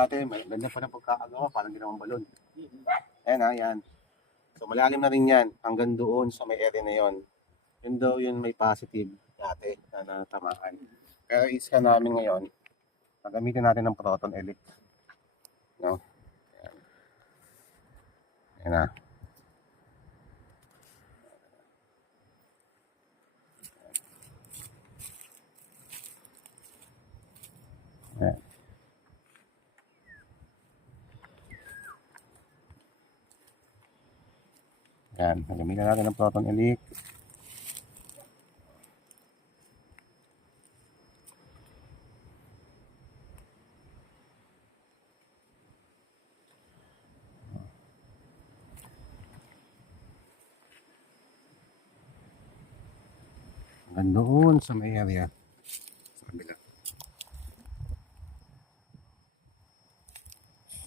dati, may ganda pa ng pagkakagawa, parang ginawang balon. Ayan ha, yan. So malalim na rin yan, hanggang doon sa may area na yon. Yun daw yun may positive dati na natamaan. Pero isa namin ngayon, gagamitin natin ng proton elect. No? Ayan. Ayan na. Ayan. Ayan, gagamitin natin ng proton elect. Hanggang doon sa may area. Sa kabila.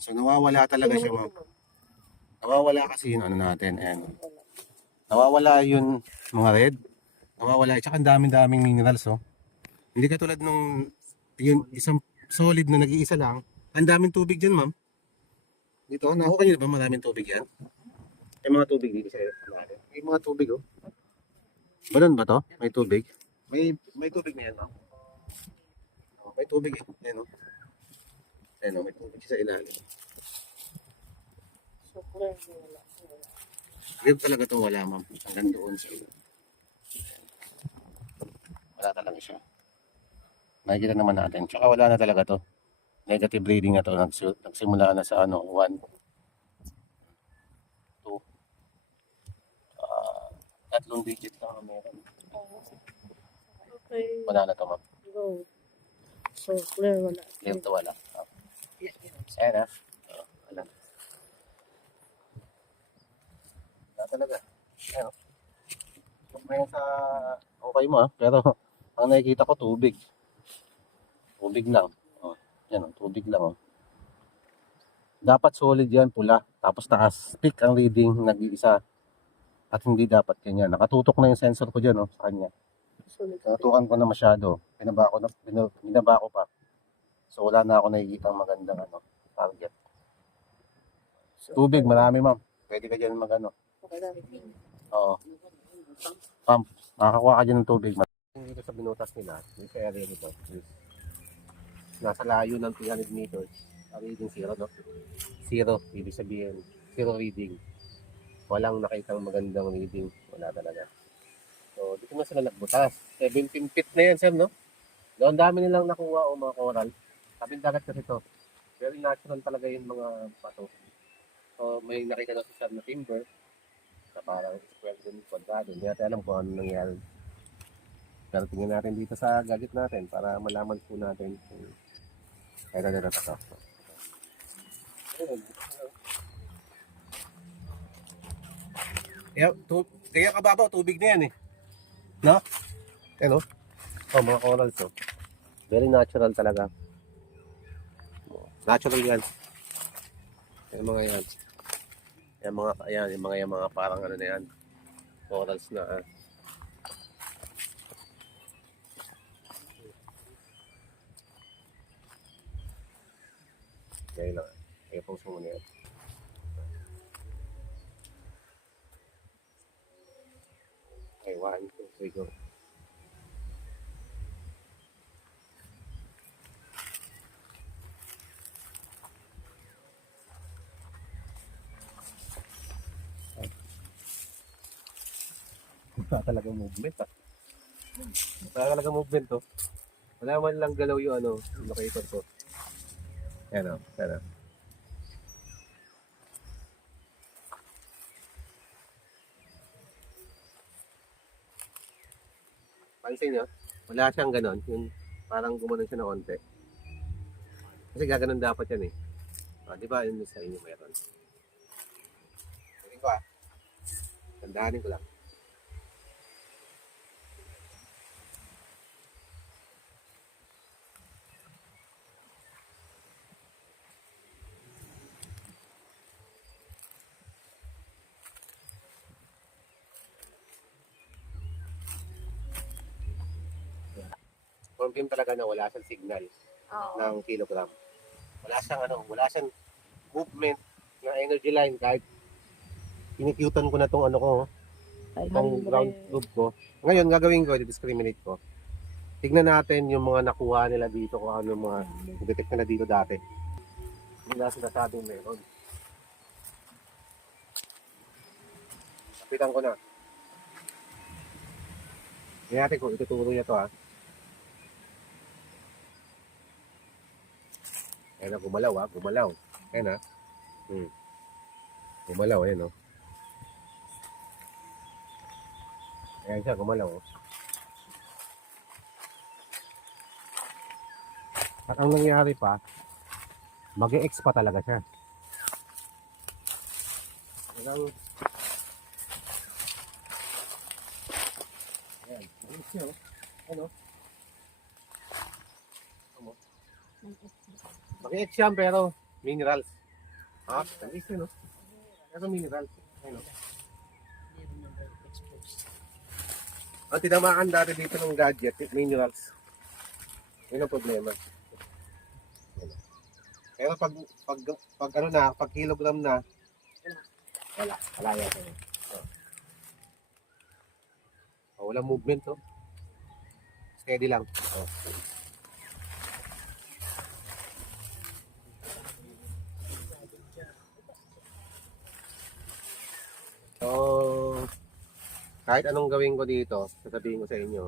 So nawawala talaga siya, ma'am. Nawawala kasi yung ano natin. Ayan. Nawawala yung mga red. Nawawala. Tsaka ang daming minerals, oh. Hindi katulad nung yun, isang solid na nag-iisa lang. Ang daming tubig dyan, ma'am. Dito, nakuha nyo na ba maraming tubig yan? May mga tubig dito sa ilalim. May mga tubig, oh. Balon ba to? May tubig? May tubig na yan, ma'am. Oh, may tubig yan. Ayan, oh. Ayan, oh. May tubig sa ilalim. Clear talaga to, wala, ma'am. Hanggang doon sa ilalim. Wala talaga siya. Nakikita naman natin. Tsaka wala na talaga to. Negative reading na to. Nagsimula na sa ano, 1, 2, tatlong digit lang ang meron. Okay. Wala na to, ma'am. Go. So, clear, wala. Clear to, wala. Ayan, ha. Wala. Wala talaga. Ayan, oh. Ngayon sa okay mo, ha. Pero ang nakikita ko, tubig. Tubig lang. Oh, yan, oh, tubig lang, oh. Dapat solid yan, pula. Tapos taas. Peak ang reading, nag-iisa. At hindi dapat ganyan. Nakatutok na yung sensor ko dyan, oh, sa kanya. Natutukan ko na masyado. Binaba ko pa. So wala na ako nakikita ang magandang ano, target. Tubig, marami, ma'am. Pwede ka dyan mag ano. Oo. Pump. Makakakuha ka dyan ng tubig. Dito sa binutas nila, dito sa area nito. Nasa layo ng 300 meters. Ang reading 0, no? 0. Ibig sabihin, 0 reading. Walang nakitang magandang reading. Wala talaga. So, dito na sila nagbutas. 17 feet na yan, sir, no? Doon dami nilang nakuha o mga coral. Tabing dagat kasi ito. Very natural talaga yung mga bato. So, may nakita na sa na timber na parang square din kwadrado. Hindi natin alam kung ano nangyari. Pero tingnan natin dito sa gadget natin para malaman po natin kung ito. Kaya kababaw, tubig na yan eh. No? Ano? Oh, mga corals, oh. Very natural talaga. Natural yan. Yung mga yan. Yung mga parang ano na yan. Corals na. Yan lang. Kaya post mo muna yan. Okay, 1, 2, 3, go. Wala talaga movement, ah. Wala talaga movement, oh. Wala man lang galaw yung ano, yung locator ko. Yan, oh. Yan, oh. Pansin nyo, wala siyang ganon. Yung parang gumanon siya na konti. Kasi gaganon dapat yan eh. Di ba yun sa inyo meron? Tingin ko, ah. Tandaanin ko lang. Confirm talaga na wala siyang signal ng kilogram. wala siyang movement ng energy line kahit pinikyutan ko na tong ano ko, itong ground 500. tube ko. Ngayon, gagawin ko, discriminate ko. Tignan natin yung mga nakuha nila dito kung ano mga detect nila dito dati. Hindi na sinasabing meron. Kapitan ko na. Hindi natin kung ituturo niya to ha. Ayan na, gumalaw ha, gumalaw. Ayan ha. Gumalaw, ayan o. Ayan siya, gumalaw o. At ang nangyari pa, mag-e-X pa talaga siya. Ayan. Ayan, mag-e-X siya o. Ano? Mag-e-X siya pero minerals. Ha? Mag-e-X siya no? Pero minerals. Ayan o. Ang tinamaan dati dito ng gadget, minerals. Yun ang problema. Pero pag ano na, pag kilogram na, wala yan. Wala movement to. Steady lang. Oh. So, kahit anong gawin ko dito, sasabihin ko sa inyo,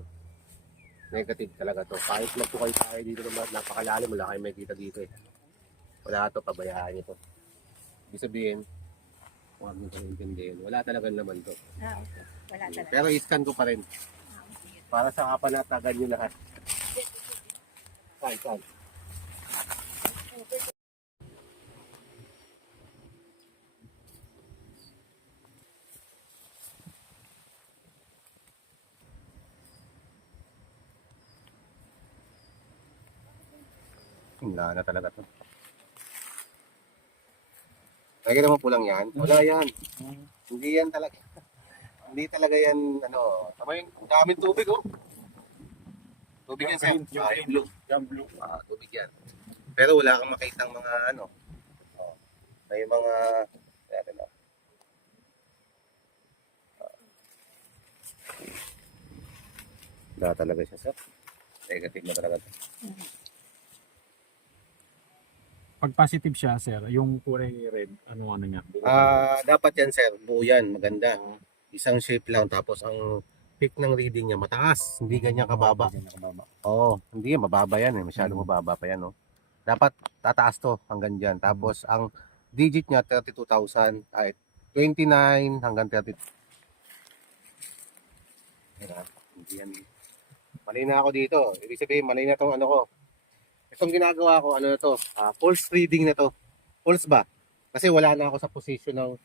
negative talaga to. Kahit magpukay tayo dito naman, napakalalim, wala kayo makikita dito eh. Wala to, pabayaan nyo to. Ibig sabihin, huwag nyo kong intindihin. Wala talaga naman to. Okay. Wala talaga. Pero i-scan ko pa rin. Para sa kapanatagan nyo lahat. Saan? Wala na talaga to. Lagi naman pulang yan. Wala yan. Hindi yan talaga. Hindi talaga yan, ano. Tama yung daming tubig, oh. Tubig yan, sir. Yung blue. Yung blue. Tubig yan. Pero wala kang makitang mga, ano. Oh, may mga, natin na. Wala talaga siya, sir. Negative na talaga to. Pag positive siya, sir, yung kulay red, ano niya? Dapat yan, sir. Buo yan. Maganda. Isang shape lang. Tapos ang peak ng reading niya mataas. Hindi ganyan kababa. Oo. Hindi yan. Mababa yan. Masyadong mababa pa yan. No? Dapat tataas to hanggang dyan. Tapos ang digit niya 32,000. Ay, 29 hanggang 30. Yan. Hindi yan. Mali na ako dito. Ibig sabihin, mali na tong ano ko. Itong ginagawa ko, ano na to, pulse reading na to. Pulse ba? Kasi wala na ako sa position ng,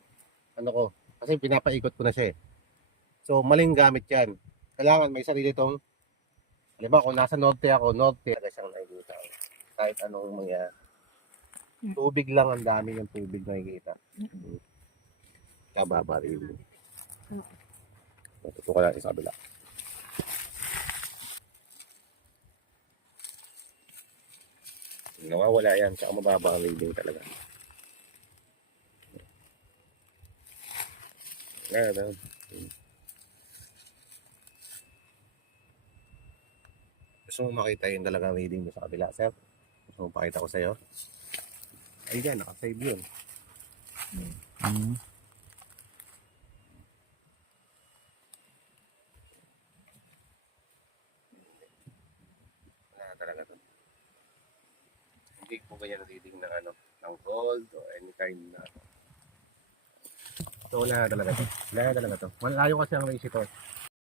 ano ko, kasi pinapaikot ko na siya eh. So, maling gamit yan. Kailangan may sarili tong, halimbawa kung nasa norte ako, norte, talaga siyang nakikita. Kahit anong mangyari. Tubig lang, ang dami ng tubig nakikita. Kababa rin. Tutukan natin sa kabila. Nawawala yan, tsaka mababa ang reading talaga. Ayan. Gusto mo makita yung talagang reading mo sa kabila, sir? Gusto mo pakita ko sa'yo? Ay yan, nakasave yun. Wala talaga to. Hindi po ganyan reading ng ano, ng gold o any kind na. So wala na talaga to. Wala na talaga to. Malayo kasi ang race ito.